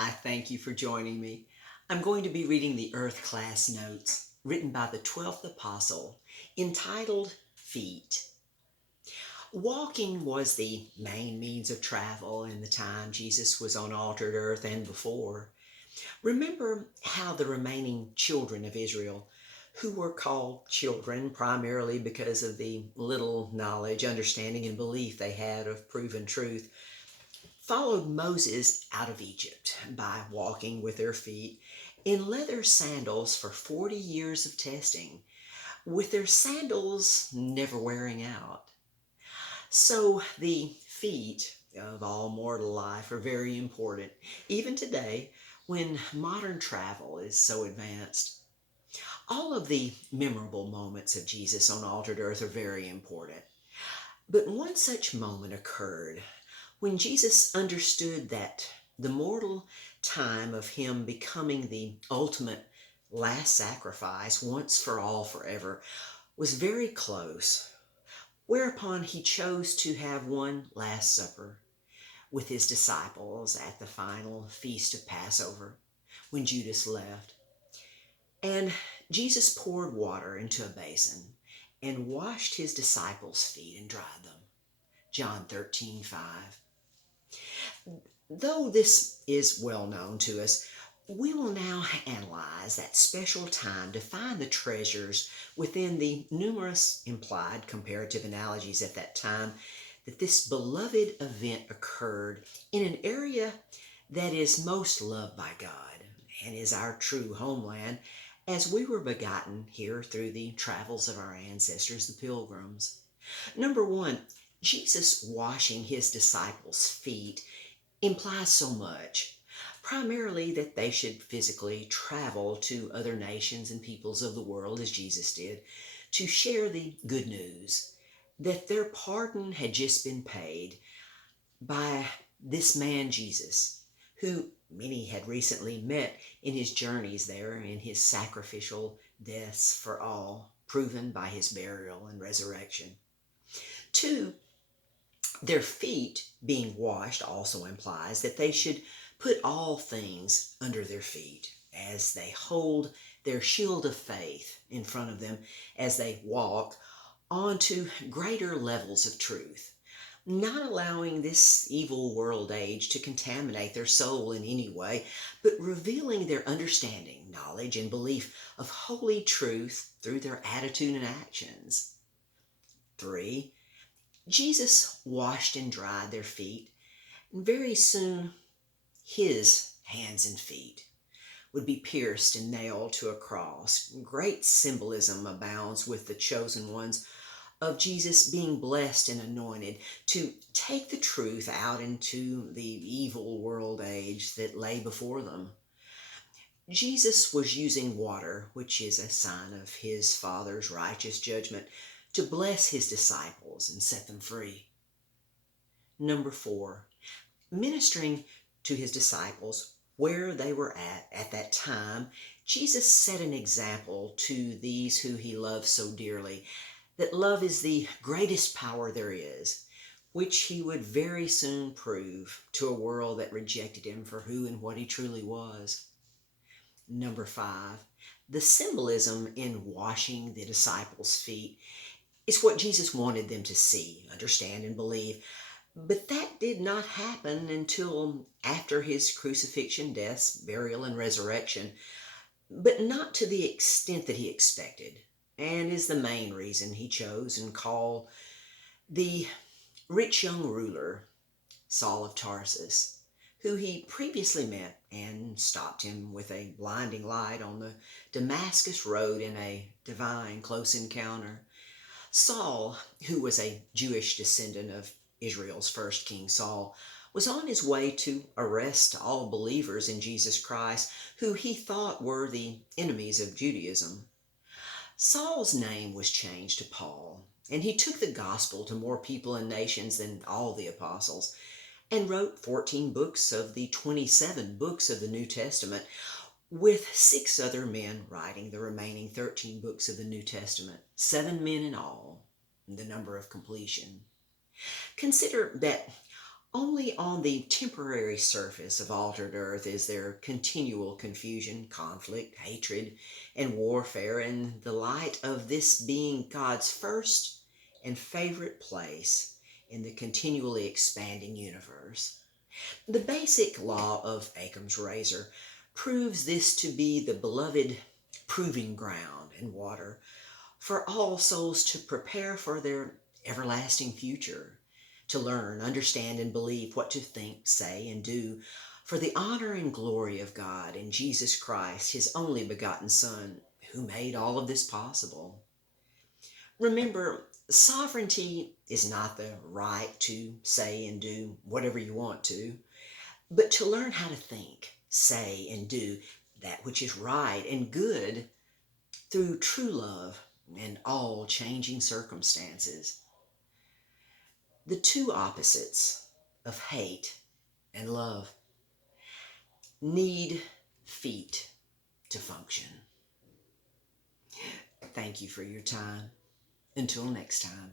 I thank you for joining me. I'm going to be reading the Earth class notes written by the 12th apostle, entitled Feet. Walking was the main means of travel in the time Jesus was on altered earth and before. Remember how the remaining children of Israel, who were called children primarily because of the little knowledge, understanding, and belief they had of proven truth, followed Moses out of Egypt by walking with their feet in leather sandals for 40 years of testing, with their sandals never wearing out. So the feet of all mortal life are very important, even today when modern travel is so advanced. All of the memorable moments of Jesus on altered earth are very important. But one such moment occurred when Jesus understood that the mortal time of him becoming the ultimate last sacrifice once for all forever was very close, whereupon he chose to have one last supper with his disciples at the final feast of Passover when Judas left. And Jesus poured water into a basin and washed his disciples' feet and dried them. John 13:5. Though this is well known to us, we will now analyze that special time to find the treasures within the numerous implied comparative analogies at that time that this beloved event occurred in an area that is most loved by God and is our true homeland, as we were begotten here through the travels of our ancestors, the pilgrims. Number one, Jesus washing his disciples' feet implies so much. Primarily that they should physically travel to other nations and peoples of the world, as Jesus did, to share the good news that their pardon had just been paid by this man Jesus, who many had recently met in his journeys there, in his sacrificial deaths for all, proven by his burial and resurrection. Two, their feet being washed also implies that they should put all things under their feet as they hold their shield of faith in front of them as they walk on to greater levels of truth, not allowing this evil world age to contaminate their soul in any way, but revealing their understanding, knowledge, and belief of holy truth through their attitude and actions. 3. Jesus washed and dried their feet, and very soon his hands and feet would be pierced and nailed to a cross. Great symbolism abounds with the chosen ones of Jesus being blessed and anointed to take the truth out into the evil world age that lay before them. Jesus was using water, which is a sign of his Father's righteous judgment, to bless his disciples and set them free. Number 4, ministering to his disciples where they were at that time, Jesus set an example to these who he loves so dearly, that love is the greatest power there is, which he would very soon prove to a world that rejected him for who and what he truly was. Number 5, the symbolism in washing the disciples' feet is what Jesus wanted them to see, understand, and believe. But that did not happen until after his crucifixion, death, burial, and resurrection, but not to the extent that he expected, and is the main reason he chose and called the rich young ruler, Saul of Tarsus, who he previously met and stopped him with a blinding light on the Damascus road in a divine close encounter. Saul, who was a Jewish descendant of Israel's first king Saul, was on his way to arrest all believers in Jesus Christ who he thought were the enemies of Judaism. Saul's name was changed to Paul, and he took the gospel to more people and nations than all the apostles, and wrote 14 books of the 27 books of the New Testament, with 6 other men writing the remaining 13 books of the New Testament, 7 men in all, the number of completion. Consider that Only on the temporary surface of altered earth is there continual confusion, conflict, hatred, and warfare in the light of this being God's first and favorite place in the continually expanding universe. The basic law of Occam's razor proves this to be the beloved proving ground and water for all souls to prepare for their everlasting future, to learn, understand, and believe what to think, say, and do for the honor and glory of God and Jesus Christ, his only begotten Son, who made all of this possible. Remember, sovereignty is not the right to say and do whatever you want to, but to learn how to think, say, and do that which is right and good through true love and all changing circumstances. The two opposites of hate and love need feet to function. Thank you for your time. Until next time.